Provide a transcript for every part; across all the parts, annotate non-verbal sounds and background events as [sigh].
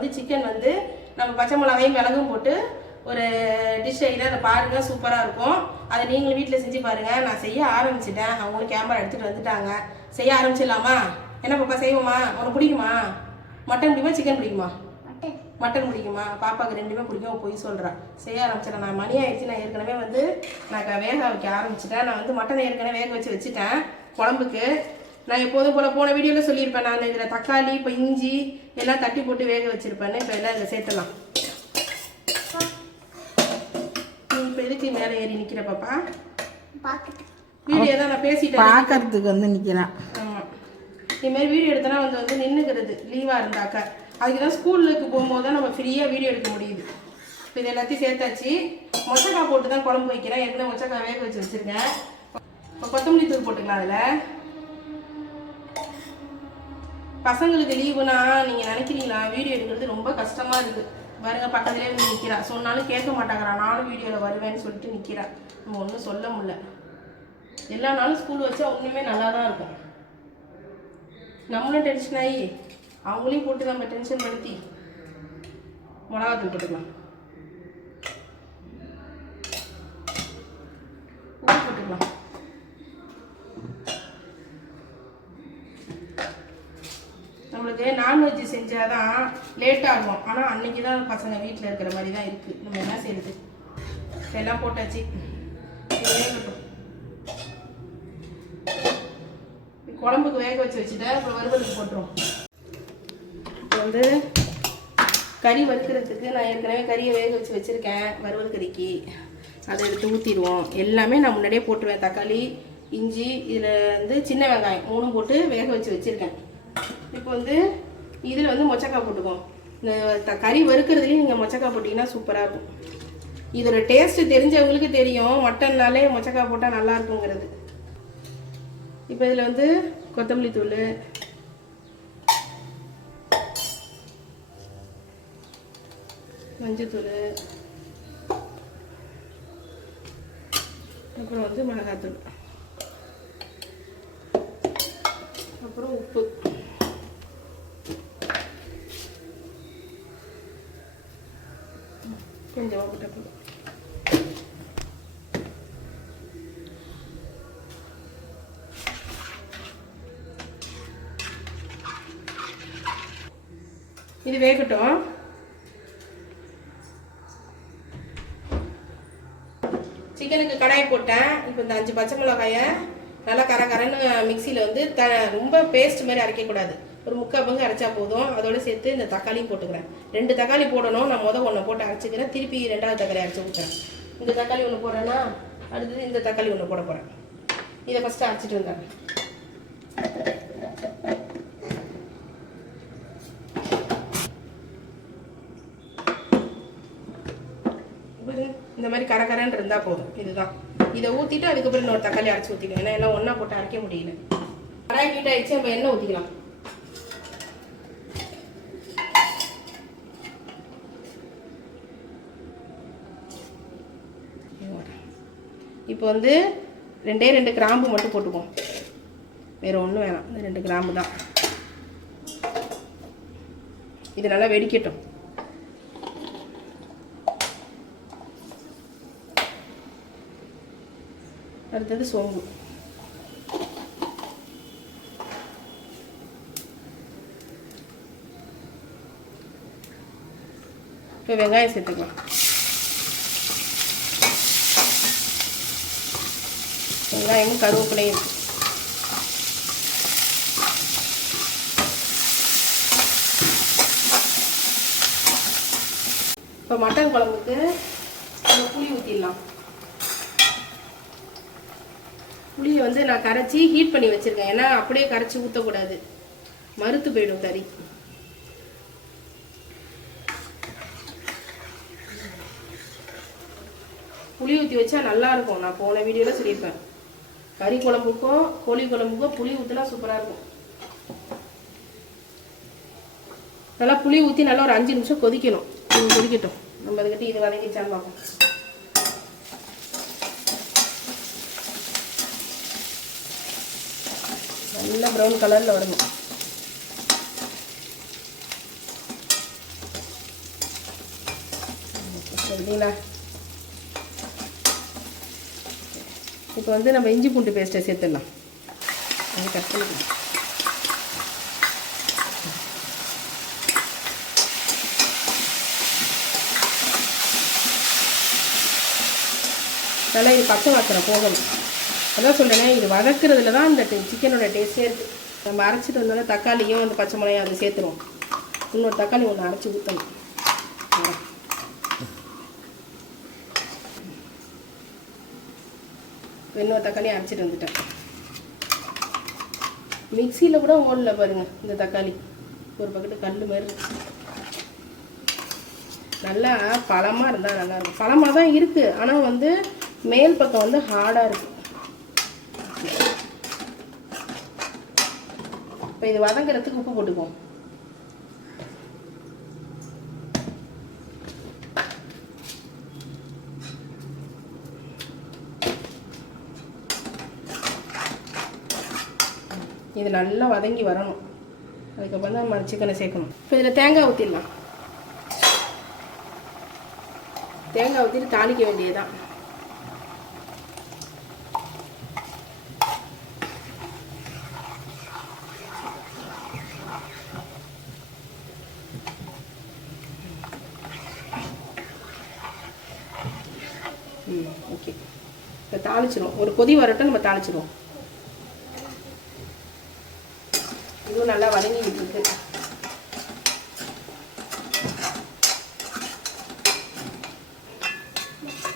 வந்து சிக்கன் வந்து நம்ம பச்சை மிளகாயும் மிளகும் போட்டு ஒரு டிஷ் செய்கிறேன் அதை பாருங்கள் சூப்பராக இருக்கும். அதை நீங்களும் வீட்டில் செஞ்சு பாருங்கள் நான் செய்ய ஆரம்பிச்சிட்டேன். அவங்களும் கேமரா எடுத்துகிட்டு வந்துட்டாங்க. செய்ய ஆரம்பிச்சிடலாமா? என்ன பாப்பா செய்வோமா? உனக்கு பிடிக்குமா? மட்டன் பிடிக்குமா? சிக்கன் பிடிக்குமா? மட்டன். பிடிக்குமா? பாப்பாவுக்கு ரெண்டுமே பிடிக்கும். பொய் சொல்கிறேன் செய்ய ஆரம்பிச்சிட்டேன் நான் மணி ஆயிடுச்சு. நான் ஏற்கனவே வந்து நான் வேக வைக்க ஆரம்பிச்சிட்டேன். நான் வந்து மட்டன் ஏற்கனவே வேக வச்சு வச்சுட்டேன். குழம்புக்கு நான் எப்போதும் போல் போன வீடியோவில் சொல்லியிருப்பேன். நான் இதில் தக்காளி இப்போ இஞ்சி எல்லாம் தட்டி போட்டு வேக வச்சுருப்பேன்னு. இப்போ எல்லாம் இதில் சேர்த்துலாம் நீ இப்போ எதுக்கு மேலே ஏறி நிற்கிற பாப்பா? வீடியோ தான் நான் பேசிட்டேன். பார்க்கறதுக்கு வந்து நிற்கிறான் ஆமாம் இதுமாரி வீடியோ எடுத்தனா வந்து வந்து நின்றுக்கிறது லீவாக இருந்தாக்கா. அதுக்கு தான் ஸ்கூலுக்கு போகும்போது தான் நம்ம ஃப்ரீயாக வீடியோ எடுக்க முடியுது. இப்போ இது எல்லாத்தையும் சேர்த்தாச்சு. மொச்சக்காய் போட்டு தான் குழம்பு வைக்கிறேன். ஏற்கனவே மொச்சக்காய் வேக வச்சு வச்சுருக்கேன். இப்போ கொத்தமல்லி தூள் போட்டுக்கலாம் அதில். பசங்களுக்கு லீவுனா நீங்கள் நினைக்கிறீங்களா? வீடியோ எடுக்கிறது ரொம்ப கஷ்டமாக இருக்குது பாருங்க பக்கத்துலேயே வந்து நிற்கிறா சொன்னாலும் கேட்க மாட்டாங்கிறா. நானும் வீடியோவில் வருவேன்னு சொல்லிட்டு நிற்கிறா நம்ம ஒன்றும் சொல்ல முடியல. எல்லா நாளும் ஸ்கூல் வச்சா ஒன்றுமே நல்லா தான் இருக்கும். நம்மளும் டென்ஷன் ஆகி அவங்களையும் போட்டு நம்ம டென்ஷன் படுத்தி மிளகாத்தூள் போட்டுக்கலாம் உப்பு போட்டுக்கலாம் நம்மளுக்கு நான்வெஜ் செஞ்சாதான் லேட் ஆகும். ஆனால் அன்னைக்கு தான் பசங்க வீட்டில் இருக்கிற மாதிரி தான் இருக்குது நம்ம என்ன செய்யுது எல்லாம் போட்டாச்சு. குழம்புக்கு வேக வச்சு வச்சுட்டேன் அப்புறம் வறுவலுக்கு போட்டுரும். இப்போ வந்து கறி வறுக்கிறதுக்கு நான் ஏற்கனவே கறியை வேக வச்சு வச்சுருக்கேன் வறுவல் கறிக்கு. அதை எடுத்து ஊற்றிடுவோம் எல்லாமே நான் முன்னாடியே போட்டுருவேன். தக்காளி இஞ்சி இதில் வந்து சின்ன வெங்காயம் மூணும் போட்டு வேக வச்சு வச்சுருக்கேன். இப்போ வந்து இதில் வந்து மொச்சக்காய் போட்டுக்குவோம். இந்த த கறி வறுக்கிறதுலேயும் நீங்கள் மொச்சக்காய் போட்டிங்கன்னா சூப்பராக இருக்கும். இதோட டேஸ்ட்டு தெரிஞ்சவங்களுக்கு தெரியும். மட்டன்னாலே மொச்சக்காய் போட்டால் நல்லா இருக்குங்கிறது. இப்போ இதில் வந்து கொத்தமல்லி தூள். மஞ்சத்தூள் அப்புறம் வந்து மிளகாத்தூள். அப்புறம் உப்பு. கொஞ்சம் இது வேகட்டும். சிக்கனுக்கு கடாய் போட்டேன். இப்போ இந்த அஞ்சு பச்சை மிளகாயை நல்லா கர கரன்னு மிக்சியில் வந்து த ரொம்ப பேஸ்ட் மாதிரி அரைக்கக்கூடாது. ஒரு முக்கால் பங்கு அரைச்சா போதும். அதோட சேர்த்து இந்த தக்காளியும் போட்டுக்கிறேன். ரெண்டு தக்காளி போடணும். நான் முதல் ஒன்று போட்டு அரைச்சிக்கிறேன். திருப்பி ரெண்டாவது தக்காளி அரைச்சி ஊற்றுறேன் இந்த தக்காளி ஒன்று போடுறேன்னா அடுத்தது இந்த தக்காளி ஒன்று போட போகிறேன் இதை ஃபஸ்ட்டு அரைச்சிட்டு வந்துடுறேன். இந்த மாதிரி கரகரன்னு இருந்தால் போதும். இதுதான். இதை ஊற்றிட்டு அதுக்கப்புறம் இன்னொரு தக்காளி அரைச்சி ஊற்றிக்கலாம் ஏன்னா எல்லாம் ஒன்றா போட்டு அரைக்க முடியல. கடாய் ஹீட் ஆயிடுச்சு. நம்ம எண்ணெய் ஊற்றிக்கலாம் இப்போ வந்து ரெண்டே ரெண்டு கிராம்பு மட்டும் போட்டுக்குவோம் வேறு ஒன்றும் வேணாம். இந்த ரெண்டு கிராம்பு தான். இது நல்லா வெடிக்கட்டும். அடுத்தது சோம்பு. இப்போ வெங்காயம் சேர்த்துக்கலாம். வெங்காயமும் கருவேப்பிலையும் இப்போ மட்டன் குழம்புக்கு நம்ம புளி ஊற்றிடலாம் புளியை வந்து நான் கரைச்சி ஹீட் பண்ணி வச்சுருக்கேன். ஏன்னா அப்படியே கரைச்சி ஊற்றக்கூடாது மறுத்து போயிடும் கறி புளி ஊற்றி வச்சா நல்லா இருக்கும். நான் போன வீடியோவில் சொல்லியிருப்பேன். கறி குழம்புக்கும் கோழி குழம்புக்கும் புளி ஊற்றினா சூப்பராக இருக்கும். நல்லா புளி ஊற்றி நல்லா ஒரு அஞ்சு நிமிஷம் கொதிக்கணும். கொதிக்கட்டும். நம்ம அதுக்கிட்ட இது வதங்கிச்சான்னு பார்ப்போம். நல்லா ப்ரௌன் கலரில் வரணும். சரிங்களா? இப்போ வந்து நம்ம இஞ்சி பூண்டு பேஸ்ட்டை சேர்த்துடலாம். அது கட் பண்ணிக்கலாம். நல்லா இது பச்சை வாசனை போகணும். அதான் சொல்கிறேனே இது வதக்குறதுல தான் இந்த சிக்கனோட டேஸ்ட்டே இருக்குது நம்ம அரைச்சிட்டு வந்தோடனே தக்காளியும் அந்த பச்சை மிளகாயும் அதை சேர்த்துருவோம். இன்னொரு தக்காளி ஒன்று அரைச்சி ஊற்றணும் இன்னொரு தக்காளி அரைச்சிட்டு வந்துட்டேன். மிக்சியில் கூட ஓடல பாருங்க இந்த தக்காளி. ஒரு பக்கத்து கல் மாதிரி நல்லா பழமாக இருந்தால் நல்லா இருக்கும். பழமாக தான் இருக்குது ஆனால் வந்து மேல் பக்கம் வந்து ஹார்டாக இருக்குது இப்போ இது வதங்குறதுக்கு உப்பு போட்டுக்குவோம். இது நல்லா வதங்கி வரணும். அதுக்கப்புறம் தான் நம்ம சிக்கனை சேர்க்கணும். இப்போ இதில் தேங்காய் ஊற்றிடலாம் தேங்காய் ஊற்றிட்டு தாளிக்க வேண்டியதுதான். ம் ஓகே இப்போ தாளிச்சிடும் ஒரு கொதி வரட்டும் நம்ம தாளிச்சிருவோம் இதுவும் நல்லா வதங்கிட்டு இருக்கு.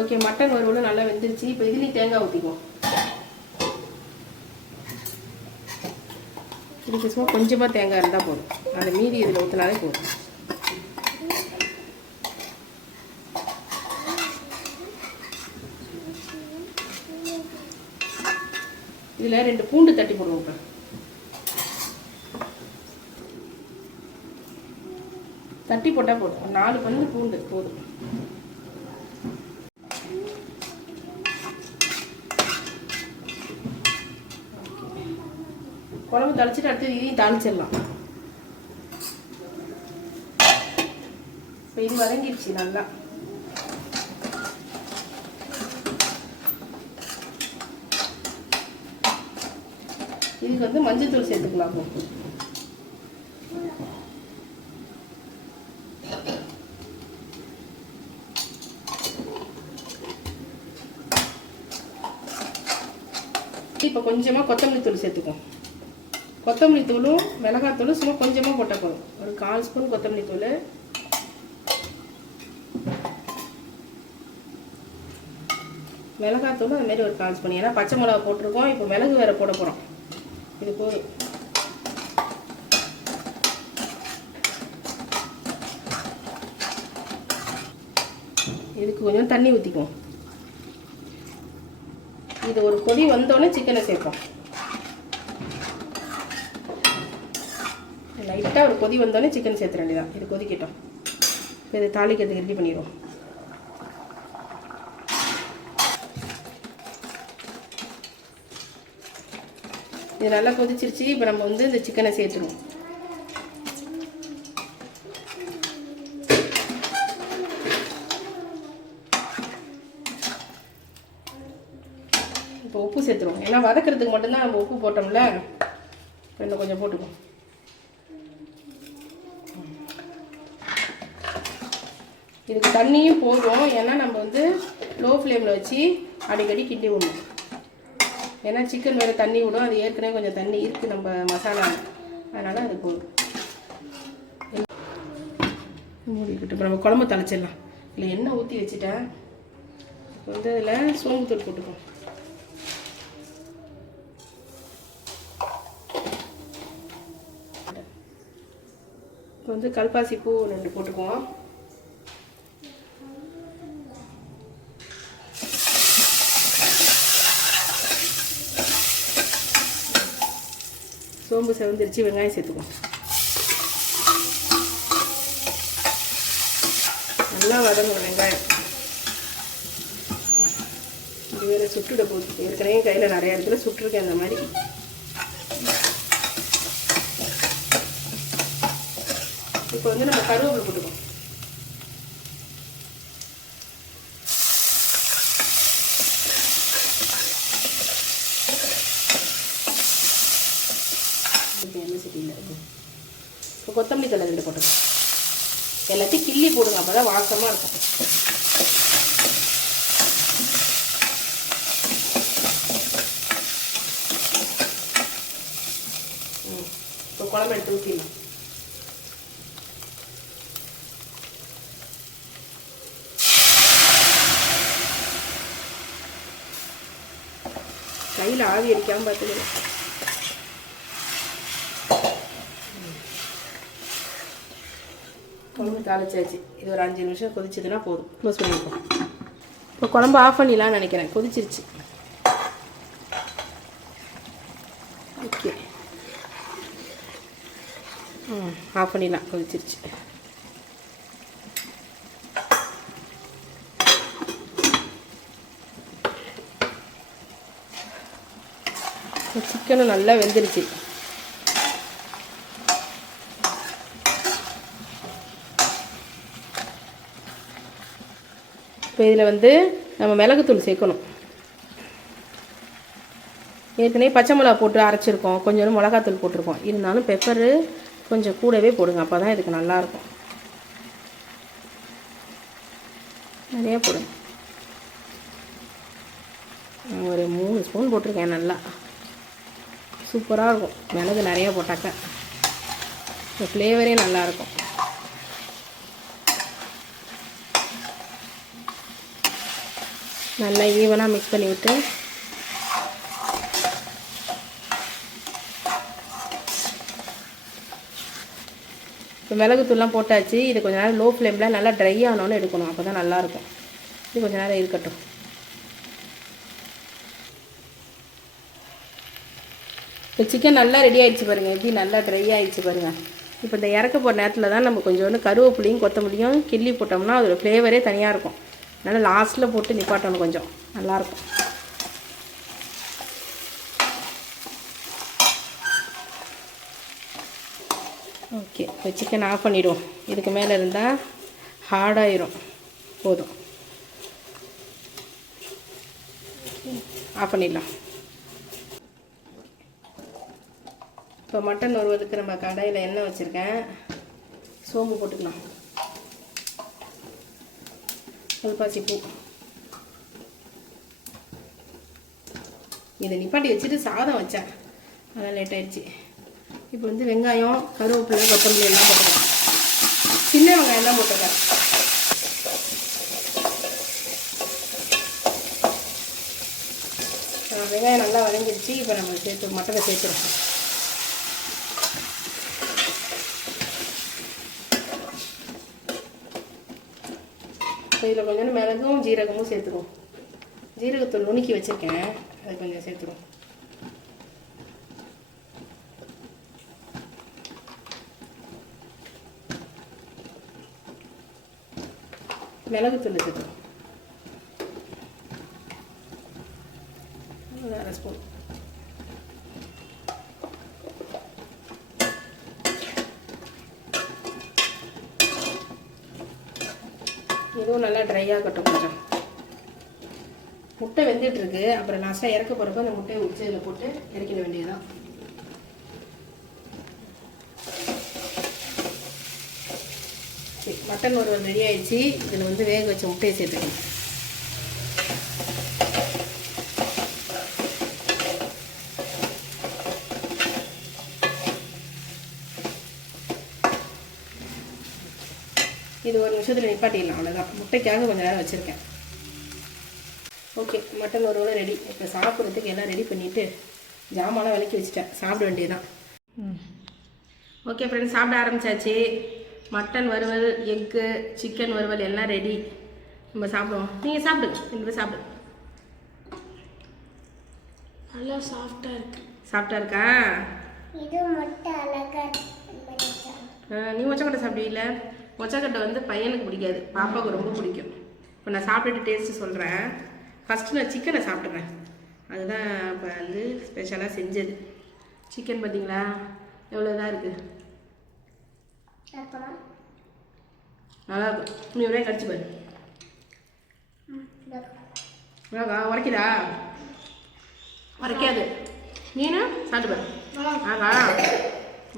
ஓகே மட்டன் வறுவலும் நல்லா வெந்துருச்சு. இப்போ இதுலேயும் தேங்காய் ஊற்றிக்குவோம் இதுக்கு சும்மா கொஞ்சமாக தேங்காய் இருந்தால் போதும். அந்த மீதி இதில் ஊற்றினாலே போதும். இதில் ரெண்டு பூண்டு தட்டி போடுவோம் இப்போ. தட்டி போட்டால் போதும். ஒரு நாலு பல்லு பூண்டு போதும். குழம்பு தளிச்சுட்டு அடுத்து இதையும் தாளிச்சிடலாம். இப்போ இது வதங்கிடுச்சு நல்லா. இதுக்கு வந்து மஞ்சள் தூள் சேர்த்துக்கலாம் இப்போ கொஞ்சமாக கொத்தமல்லி தூள் சேர்த்துக்குவோம் கொத்தமல்லி தூளும் மிளகாத்தூளும் சும்மா கொஞ்சமாக போட்டால் போதும் ஒரு கால் ஸ்பூன் கொத்தமல்லி தூள். மிளகாத்தூளும் அது மாதிரி ஒரு கால் ஸ்பூன். ஏன்னா பச்சை மிளகா போட்டிருக்கோம் இப்போ மிளகு வேற போட போகிறோம் இது போதும் இதுக்கு கொஞ்சம் தண்ணி ஊற்றிக்குவோம் இது ஒரு கொதி வந்தோடனே சிக்கனை சேர்ப்போம். லைட்டாக ஒரு கொதி வந்தோடனே சிக்கன் சேர்த்துற வேண்டியதான் இது கொதிக்கட்டும். இது தாளிக்கிறதுக்கு ரெடி பண்ணிடுவோம். இது நல்லா கொதிச்சிருச்சு. இப்போ நம்ம வந்து இந்த சிக்கனை சேர்த்துருவோம் இப்போ உப்பு சேர்த்துருவோம். ஏன்னா வதக்கிறதுக்கு மட்டும்தான் நம்ம உப்பு போட்டோம்ல. இன்னும் கொஞ்சம் போட்டுக்குவோம் இதுக்கு தண்ணியும் போதும். ஏன்னா நம்ம வந்து லோ ஃப்ளேமில் வச்சு அடிக்கடி கிண்டி விடணும். ஏன்னா சிக்கன் வேறு தண்ணி விடும். அது ஏற்கனவே கொஞ்சம் தண்ணி இருக்குது நம்ம மசாலா அதனால் அது போதும். மூடிக்கிட்டு இப்போ நம்ம குழம்பு தலைச்சிடலாம் இல்லை எண்ணெய் ஊற்றி வச்சுட்டேன். இப்போ வந்து அதில் சோம்புத்தூள் போட்டுக்கோம் இப்போ வந்து கல்பாசி பூ ரெண்டு போட்டுக்குவோம். சோம்பு செவந்திரிச்சு வெங்காயம் சேர்த்துக்குவோம். நல்லா வதங்கணும் வெங்காயம். இது வேறு சுட்டுட போகுது ஏற்கனவே கையில் நிறையா இடத்துல சுட்டுருக்கேன் அந்த மாதிரி. இப்போ வந்து நம்ம கருவேப்பிலை போட்டுக்கோம் எண்ணெய் சட்டியில் இருக்கும் இப்போ கொத்தமல்லி தலை ரெண்டு போட்டுக்கோங்க எல்லாத்தையும் கிள்ளி போடுங்க அப்போ தான் வாசமாக இருக்கும். ம். இப்போ குழம்பு எடுத்து ஊற்றிடலாம் கையில் ஆவி அடிக்காமல் பார்த்துக்கிறேன் குழம்பு தாளிச்சாச்சு. இது ஒரு அஞ்சு நிமிஷம் கொதிச்சதுன்னா போதும். க்ளோஸ் பண்ணிப்போம் இப்போ குழம்பு ஆஃப் பண்ணிடலாம்னு நினைக்கிறேன். கொதிச்சிருச்சு. ஓகே ஆஃப் பண்ணிடலாம். கொதிச்சிருச்சு. சிக்கனும் நல்லா வெந்துருச்சு. இப்போ இதில் வந்து நம்ம மிளகுத்தூள் சேர்க்கணும். ஏற்கனவே பச்சை மிளகா போட்டு அரைச்சிருக்கோம். கொஞ்சோண்டு மிளகாத்தூள் போட்டிருக்கோம். இருந்தாலும் பெப்பரு கொஞ்சம் கூடவே போடுங்க. அப்போ தான் இதுக்கு நல்லாயிருக்கும் நிறைய போடுங்க நான் ஒரு மூணு ஸ்பூன் போட்டிருக்கேன் நல்லா சூப்பராக இருக்கும். மிளகு நிறையா போட்டாக்க. இந்த ஃப்ளேவரே நல்லாயிருக்கும் நல்லா ஈவனாக மிக்ஸ் பண்ணி விட்டு. இப்போ மிளகுத்தூள்லாம் போட்டாச்சு. இது கொஞ்ச நேரம் லோ ஃப்ளேமில் நல்லா ட்ரை ஆனோன்னு எடுக்கணும். அப்போ தான் நல்லாயிருக்கும் இது கொஞ்ச நேரம் இருக்கட்டும். இப்போ சிக்கன் நல்லா ரெடி ஆகிடுச்சு பாருங்கள் எப்படி நல்லா ட்ரை ஆகிடுச்சு பாருங்கள் இப்போ இந்த இறக்க போகிற நேரத்தில் தான் நம்ம கொஞ்சோண்டு கருவேப்பிலையும் கொத்தமல்லியும் கிள்ளி போட்டோம்னா அதோட ஃப்ளேவரே தனியாக இருக்கும். அதனால் லாஸ்ட்டில் போட்டு நிப்பாட்டணும் கொஞ்சம். நல்லாயிருக்கும் ஓகே இப்போ சிக்கன் ஆஃப் பண்ணிவிடுவோம் இதுக்கு மேலே இருந்தால் ஹார்டாயிரும் போதும். ஆஃப் பண்ணிடலாம். இப்போ மட்டன் வருவதுக்கு நம்ம கடையில் எண்ணெய் வச்சுருக்கேன். சோம்பு போட்டுக்கலாம். கல்பாசி பூ. இதை நிப்பாட்டி வச்சுட்டு சாதம் வச்சேன். அதான் லேட் ஆயிடுச்சு. இப்போ வந்து வெங்காயம் கருவேப்பிலை கொத்தமல்லி எல்லாம் போட்டுக்கலாம். சின்ன வெங்காயம் தான் போட்டுருக்கேன். வெங்காயம் நல்லா வதங்கிடுச்சு. இப்போ நம்ம சேர்த்து மட்டனை சேர்த்துறோம் இப்போ இதில் கொஞ்சம் மிளகும் ஜீரகமும் சேர்த்துருவோம். ஜீரகத்தூள் நுணுக்கி வச்சுருக்கேன். அது கொஞ்சம் சேர்த்துருவோம். மிளகுத்தூள் சேர்த்துருவோம். அரை ஸ்பூன் இதுவும் கொஞ்சம். முட்டை வெந்துட்டு இருக்கு அப்புறம் லாஸ்ட்டாக இறக்க போகிறப்ப அந்த முட்டையை உச்சி இதில் போட்டு இறக்கிட வேண்டியதுதான். சரி, மட்டன் ஒரு ரெடி ஆயிடுச்சு. இதில் வந்து வேக வச்ச முட்டையை சேர்த்துக்கணும் இது ஒரு நிமிஷத்தில் நிப்பாட்டிடலாம் அவ்வளோதான் முட்டைக்காக கொஞ்சம் நேரம் வச்சுருக்கேன். ஓகே மட்டன் ஒரு ரெடி இப்போ சாப்பிட்றதுக்கு எல்லாம் ரெடி பண்ணிவிட்டு ஜாமான்லாம் விளக்கி வச்சுட்டேன். சாப்பிட வேண்டியதுதான். ஓகே ஃப்ரெண்ட்ஸ் சாப்பிட ஆரம்பிச்சாச்சு. மட்டன் வறுவல் எக்கு சிக்கன் வறுவல் எல்லாம் ரெடி நம்ம சாப்பிடுவோம். நீங்கள் சாப்பிடுங்க பேரும் சாப்பிடு. நல்லா சாஃப்டாக இருக்கு. சாப்பிட்டா இருக்கா? இது மட்டும் அழகா ஆ, நீ மொச்சக்கொட்டை சாப்பிடுவீல்ல மொச்சக்கொட்டை வந்து பையனுக்கு பிடிக்காது பாப்பாவுக்கு ரொம்ப பிடிக்கும். இப்போ நான் சாப்பிட்டுட்டு டேஸ்ட்டு சொல்கிறேன் ஃபஸ்ட்டு நான் சிக்கனை சாப்பிட்றேன் அதுதான் இப்போ வந்து ஸ்பெஷலாக செஞ்சது. சிக்கன் பார்த்தீங்களா எவ்வளோ இதாக இருக்குது அப்புறம் நல்லா இருக்கும். நீ ஒரே கடிச்சு பாரு. மிளகா உரைக்குதா? உரைக்காது. மீன் சாப்பிட்டு பாரு. ஆகா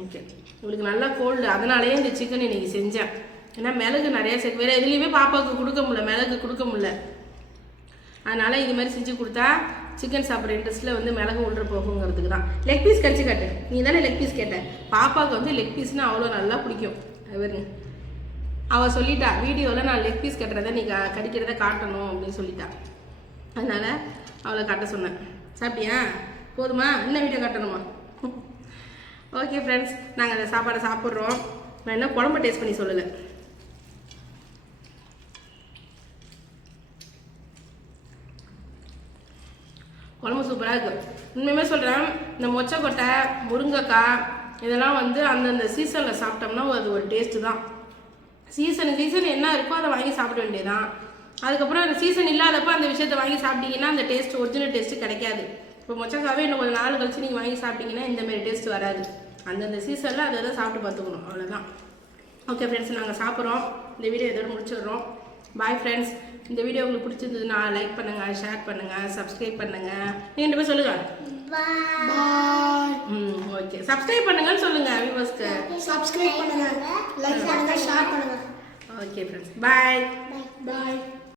ஓகே இவளுக்கு நல்லா கோல்டு அதனாலேயே இந்த சிக்கன் இன்னைக்கு செஞ்சேன். ஏன்னா மிளகு நிறையா சேர்க்க வேறு எதுலேயுமே பாப்பாவுக்கு கொடுக்க முடியல மிளகு கொடுக்க முடியல. அதனால் இது மாதிரி செஞ்சு கொடுத்தா சிக்கன் சாப்பிட்ற இன்ட்ரெஸ்ட்டில் வந்து மிளகு உள்ள போகுங்கிறதுக்கு தான். லெக் பீஸ் கடிச்சு காட்டு. நீ தானே லெக் பீஸ் கேட்ட. பாப்பாவுக்கு வந்து லெக் பீஸ்னால் அவ்வளோ நல்லா பிடிக்கும். அவரு அவள் சொல்லிட்டா வீடியோவில் நான் லெக் பீஸ் கட்டுறதை நீ க கடிக்கிறத காட்டணும் அப்படின்னு சொல்லிட்டா. அதனால் அவளை காட்ட சொன்னேன். சாப்பிட்டியா? போதுமா? இன்னும் வீடியோ காட்டணுமா? ஓகே [laughs] ஃப்ரெண்ட்ஸ் நாங்கள் அந்த சாப்பாடை சாப்பிட்றோம். நான் என்ன குழம்பு டேஸ்ட் பண்ணி சொல்லலை. குழம்பு சூப்பராக இருக்குது உண்மையுமே சொல்கிறேன் இந்த மொச்சக்கொட்டை முருங்கைக்காய் இதெல்லாம் வந்து அந்தந்த சீசனில் சாப்பிட்டோம்னா அது ஒரு டேஸ்ட்டு தான். சீசனு சீசன் என்ன இருக்கோ அதை வாங்கி சாப்பிட வேண்டியதுதான். அதுக்கப்புறம் அந்த சீசன் இல்லாதப்போ அந்த விஷயத்தை வாங்கி சாப்பிட்டீங்கன்னா அந்த டேஸ்ட் ஒரிஜினல் டேஸ்ட்டு கிடைக்காது. இப்போ மொச்சக்காவே இன்னும் கொஞ்சம் நாள் கழிச்சு நீங்கள் வாங்கி சாப்பிட்டீங்கன்னா இந்தமாரி டேஸ்ட் வராது. அந்தந்த சீசனில் அதை தான் சாப்பிட்டு பார்த்துக்கணும் அவ்வளோதான் ஓகே ஃப்ரெண்ட்ஸ் நாங்கள் சாப்பிட்றோம். இந்த வீடியோ இதோட முடிச்சிடுறோம். பாய் ஃப்ரெண்ட்ஸ் இந்த வீடியோ உங்களுக்கு பிடிச்சிருந்ததுன்னா லைக் பண்ணுங்கள் ஷேர் பண்ணுங்கள் சப்ஸ்கிரைப் பண்ணுங்கள் நீங்கள் ரெண்டு பேர் சொல்லுங்கள் பாய் ம் ஓகே சப்ஸ்கிரைப் பண்ணுங்கன்னு சொல்லுங்கள் வியூவர்ஸ்க்கு சப்ஸ்கிரைப் பண்ணுங்க. லைக் பண்ணுங்க ஷேர் பண்ணுங்க. Okay friends bye bye